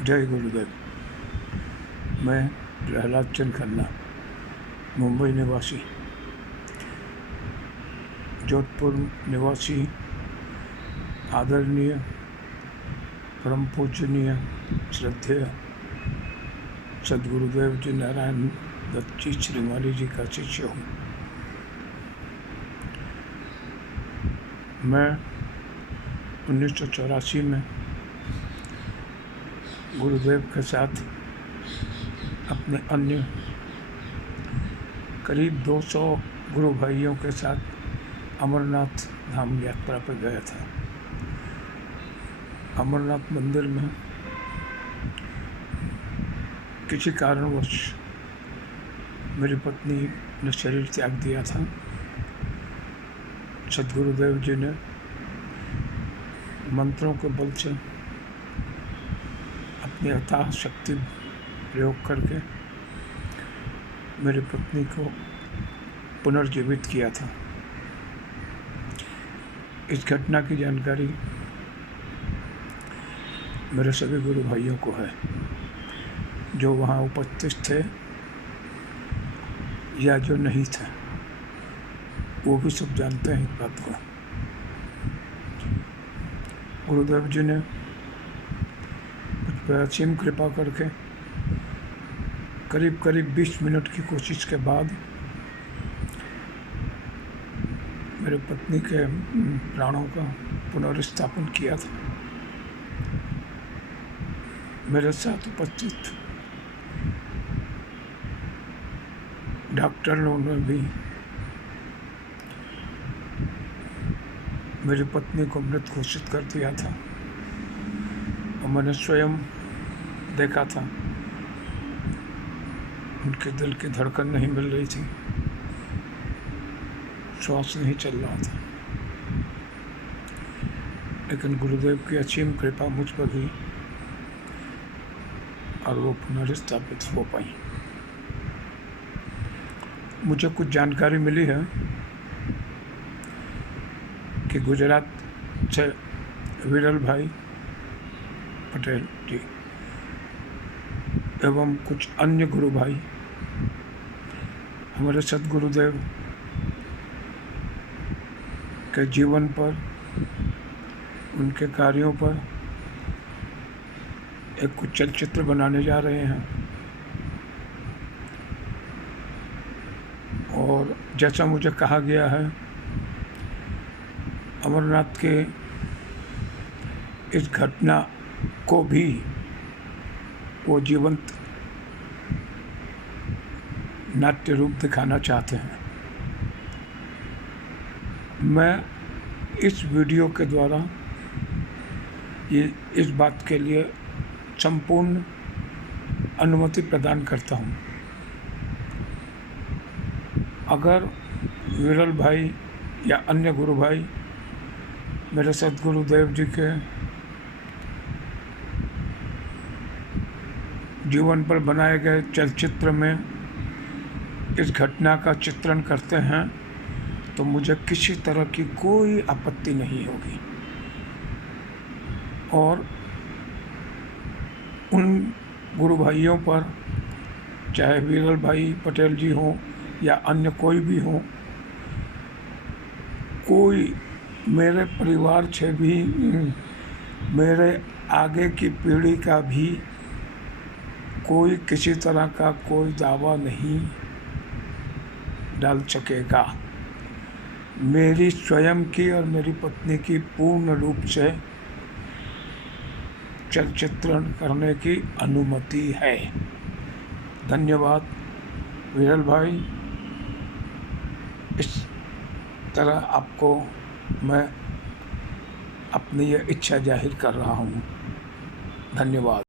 जय गुरुदेव। मैं प्रहलाद चंद खन्ना, मुंबई निवासी, जोधपुर निवासी, आदरणीय परम पूजनीय श्रद्धेय सदगुरुदेव जी नारायण दत्त जी श्रीमाली जी का शिष्य हूँ। मैं 1984 में गुरुदेव के साथ अपने अन्य करीब 200 गुरु भाइयों के साथ अमरनाथ धाम यात्रा पर गया था। अमरनाथ मंदिर में किसी कारणवश मेरी पत्नी ने शरीर त्याग दिया था। सदगुरुदेव जी ने मंत्रों के बल से अपनी अथाह शक्ति प्रयोग करके मेरी पत्नी को पुनर्जीवित किया था। इस घटना की जानकारी मेरे सभी गुरु भाइयों को है, जो वहाँ उपस्थित थे या जो नहीं थे, वो भी सब जानते हैं इस बात को। गुरुदेव जी ने असीम कृपा करके करीब 20 मिनट की कोशिश के बाद मेरे पत्नी के प्राणों का पुनर्स्थापन किया था। मेरे साथ उपस्थित डॉक्टरों ने भी मेरी पत्नी को मृत घोषित कर दिया था और मैंने स्वयं देखा था। उनके दिल की धड़कन नहीं मिल रही थी, श्वास नहीं चल रहा था, लेकिन गुरुदेव की असीम कृपा मुझ पर हुई और वो पुनर्स्थापित हो पाई। मुझे कुछ जानकारी मिली है कि गुजरात से विरल भाई पटेल जी एवं कुछ अन्य गुरु भाई हमारे सदगुरुदेव के जीवन पर, उनके कार्यों पर एक कुछ चलचित्र बनाने जा रहे हैं। और जैसा मुझे कहा गया है, अमरनाथ के इस घटना को भी वो जीवंत नाट्य रूप दिखाना चाहते हैं। मैं इस वीडियो के द्वारा ये इस बात के लिए संपूर्ण अनुमति प्रदान करता हूँ। अगर विरल भाई या अन्य गुरु भाई मेरे सदगुरुदेव जी के जीवन पर बनाए गए चलचित्र में इस घटना का चित्रण करते हैं तो मुझे किसी तरह की कोई आपत्ति नहीं होगी। और उन गुरु भाइयों पर, चाहे विरल भाई पटेल जी हों या अन्य कोई भी हो, कोई मेरे परिवार से भी, मेरे आगे की पीढ़ी का भी कोई किसी तरह का कोई दावा नहीं डाल सकेगा। मेरी स्वयं की और मेरी पत्नी की पूर्ण रूप से चलचित्रण करने की अनुमति है। धन्यवाद विरल भाई। इस तरह आपको मैं अपनी ये इच्छा जाहिर कर रहा हूँ। धन्यवाद।